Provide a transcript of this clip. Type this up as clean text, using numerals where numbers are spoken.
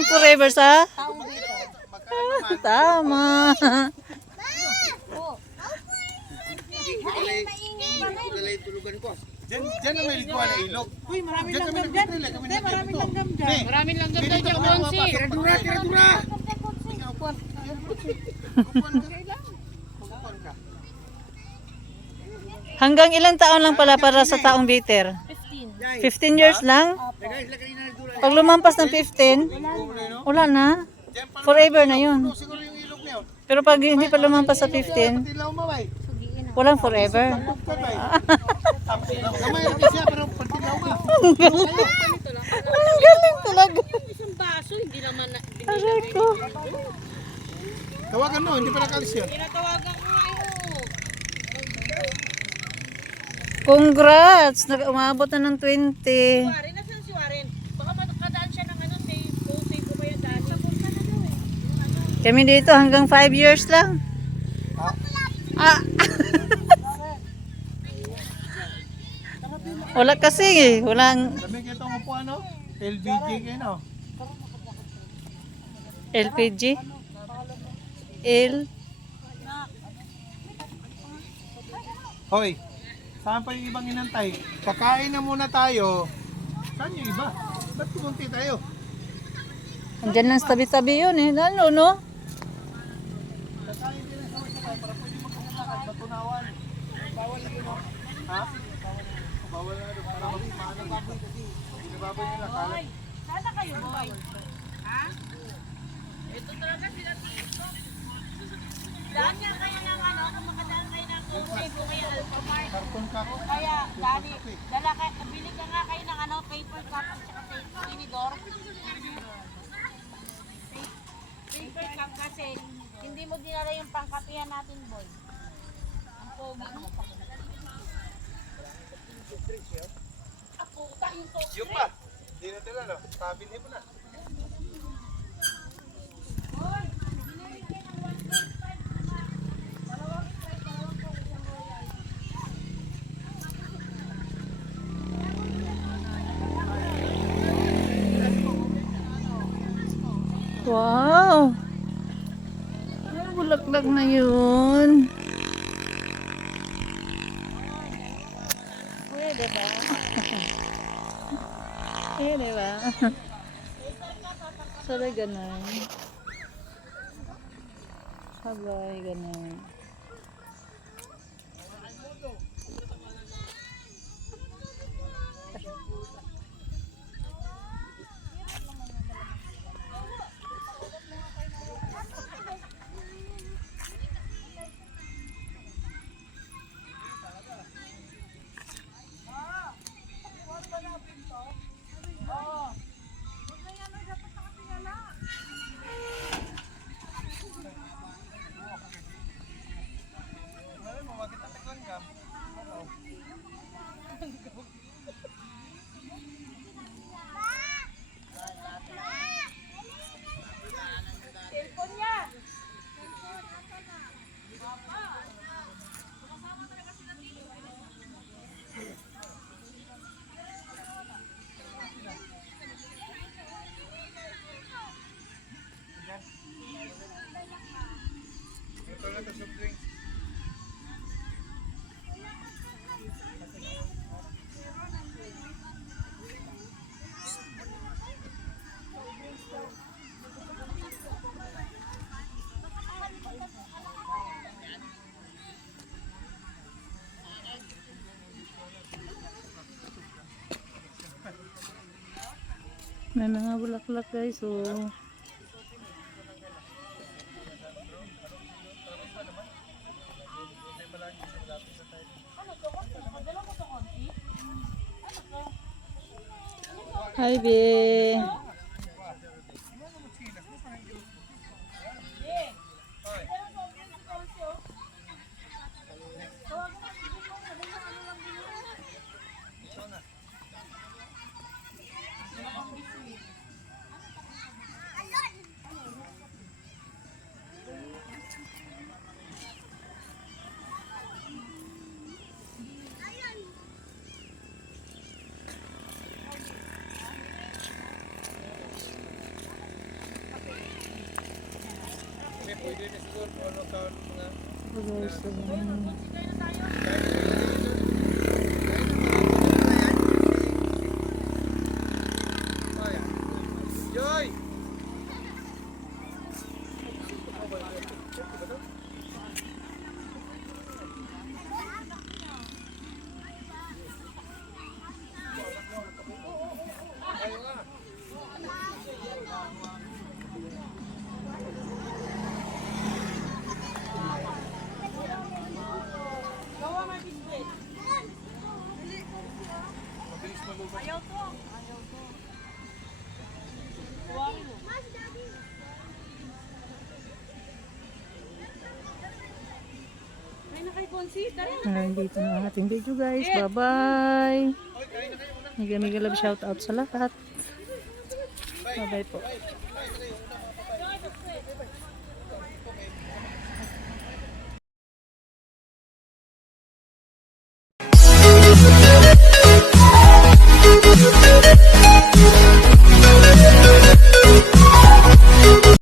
Walang forever sa? Tama. Dalay tulugan ko. Diyan na may likuan na ilog. Uy, maraming langgam dyan. Maraming langgam dyan. Maraming langgam dyan, Jack Bonsi. Tiradura, tiradura. Hanggang ilang taon lang pala para sa taong bitter? 15 years lang? Pag lumampas ng 15, wala na. Forever na yun. Pero pag hindi pa lumampas sa 15, walang forever. Ang galing talaga. Isang baso, hindi naman Aray ko. Tawagan mo, hindi pa nakalis yun. Tinatawagan ko nga yun. Congrats! Umabot na ng 20. Warren, nasan si Warren? Baka makadaan siya ng ano, save ko kaya daan. Kami dito hanggang 5 years lang. Ah. Wala kasi eh. Walang Sabi kita mo po ano? LVG kayo no? LPG. L. Hoy, saan pa yung ibang inantay? Kakain na muna tayo. Saan yung iba? Ba't pumunti tayo? Andyan lang sa tabi-tabi yun eh. Lalo no? Kakain din ang sabay-sabay para pwede magkakakad, matunawan. Bawal na yun, no? Ha? Bawal na doon para magpaano baboy kasi. Binababoy nila, kalat. Sana kayo, boy. Ha? Ito talaga sila dito. Daan nga kayo ng ano, kung makadaan kayo ng save ko kaya Alphamart. Karton ka. Kaya, bili ka nga kayo ng ano, paper cup at saka tinidor. Paper cup kasi, hindi mo dinala yung pangkapihan natin, boy. Ang pogi mo. Yung pa. Di na dila, no? Pabili mo na. Wow! Ay, bulaklak na yun. Pwede ba? Pwede ba? Sabay ganun. Sabay ganun. May mga bulaklak guys, oh. Hi, be. Kasi pwede na siguro kung ano kaon mga... Guys, Joy! Gawa nga biskwit. Ayaw to. Kuwari mo. Ay, na kay Bonsi. Tara. dito na ang ating video guys. Bye-bye. Mega mega love shout out sa lahat. Bye-bye po.